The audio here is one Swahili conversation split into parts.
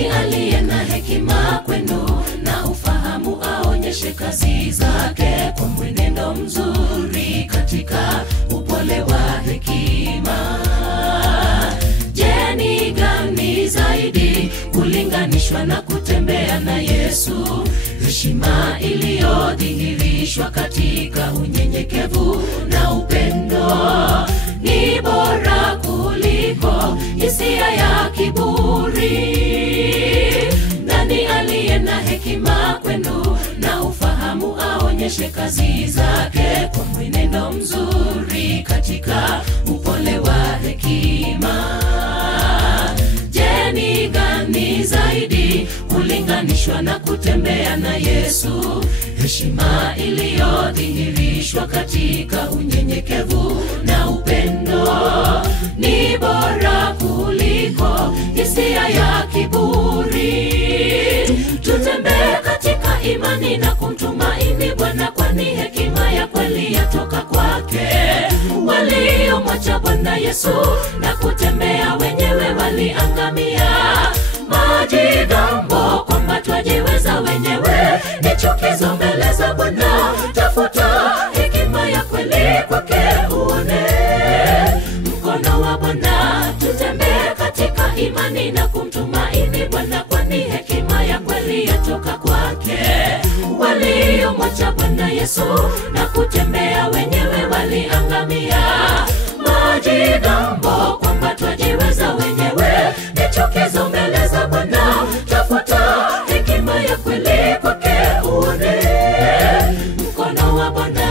Nani aliye na hekima kwenu na ufahamu aonyeshe kazi zake kwa mwenendo mzuri katika upole wa hekima. Je, ni gani zaidi kulinganishwa na kutembea na Yesu? Heshima iliyodhihirishwa katika unyenyekevu na upendo ni bora kuliko hisia ya kiburi. Nani aliye na hekima kwenu na ufahamu aonyeshe kazi zake kwa mwenendo mzuri katika upole wa hekima. Je, ni gani zaidi kulinganishwa na kutembea na Yesu? Heshima iliyodhihirishwa katika unyenyekevu na upendo ni bora kuliko hisia ya kiburi. Tutembee katika imani na kumtumaini Bwana, kwani hekima ya kweli yatoka kwake. Waliomwacha Bwana Yesu na kutembea wenyewe waliangamia. Majigambo kwamba twajiweza wenyewe ni chukizo mbele za Bwana. Tafuta hekima ya kweli kwake uone mkono wa Bwana. Tutembee katika imani na kumtumaini Bwana, kwani hekima ya kweli yatoka kwake. Waliomwacha Bwana Yesu na kutembea wenyewe waliangamia. Majigambo kwamba twajiweza wenyewe ni chukizo mbele za Bwana. Tafuta hekima ya kweli kwake uone mkono wa Bwana.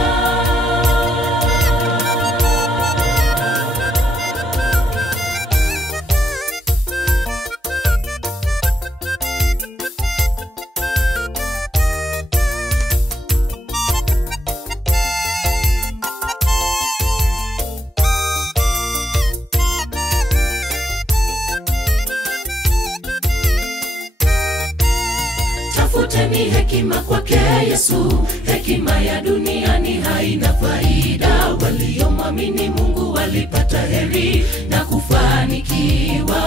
Tafuteni hekima kwake Yesu. Hekima ya duniani haina faida. Waliomwamini Mungu walipata heri na kufanikiwa.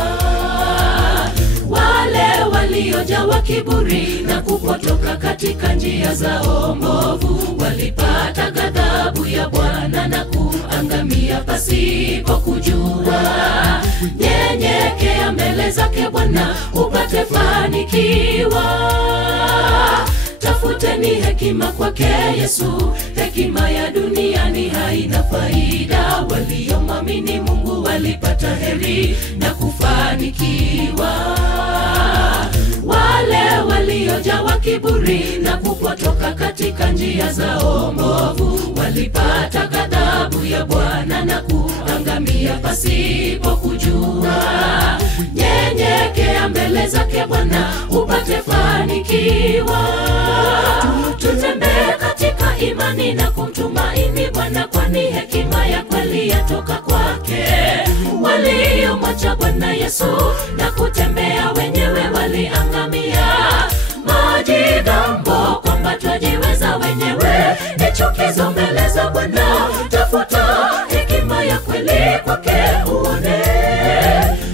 Wale waliojawa kiburi na kupotoka katika njia zao mbovu walipata ghadhabu ya Bwana na kuangamia pasipo kujua. Nyenyekea mbele zake Bwana upate fanikiwa. Tafuteni hekima kwake Yesu. Hekima ya duniani haina faida. Waliomwamini Mungu walipata heri na kufanikiwa. Wale waliojawa kiburi na kupotoka katika njia zao mbovu walipata ghadhabu ya Bwana na kuangamia pasipo kujua. Nyenyekea mbele zake Bwana upate fanikiwa. Tutembee katika imani na kumtumaini Bwana, kwani hekima ya kweli yatoka kwake. Waliomwacha Bwana Yesu na kutembea wenyewe waliangamia. Majigambo kwamba twajiweza wenyewe ni chukizo mbele za Bwana. Tafuta hekima ya kweli kwake uone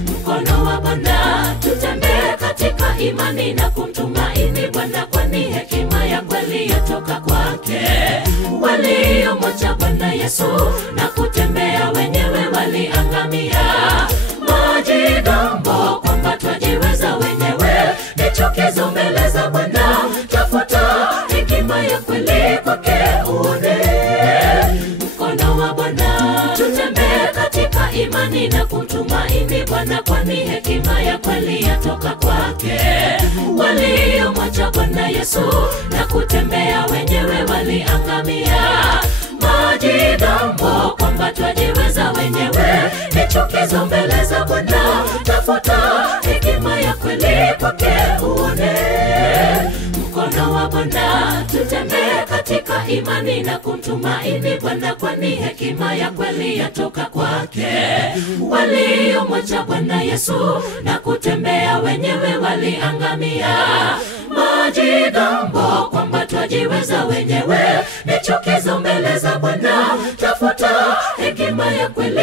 mkono wa Bwana. Tutembee katika imani na kumtumaini Bwana, kwani hekima ya kweli yatoka kwake. Waliomwacha Bwana Yesu na kutembea wenyewe waliangamia. Majigambo kwamba twajiweza wenyewe ni chukizo mbele za Bwana. Tafuta hekima ya kweli kwake uone mkono wa Bwana. Tutembee katika imani na kumtumaini Bwana, kwani hekima ya kweli yatoka kwake. Waliomwacha Bwana Yesu na kutembea wenyewe waliangamia. Majigambo kwamba twajiweza wenyewe ni chukizo mbele za Bwana. Tafuta hekima ya kweli kwake uone mkono wa Bwana. Tutembee katika imani na kumtumaini Bwana, kwani hekima ya kweli yatoka kwake. Waliomwacha Bwana Yesu na kutembea wenyewe waliangamia. Majigambo kwamba twajiweza wenyewe ni chukizo mbele za Bwana. Tafuta hekima ya kweli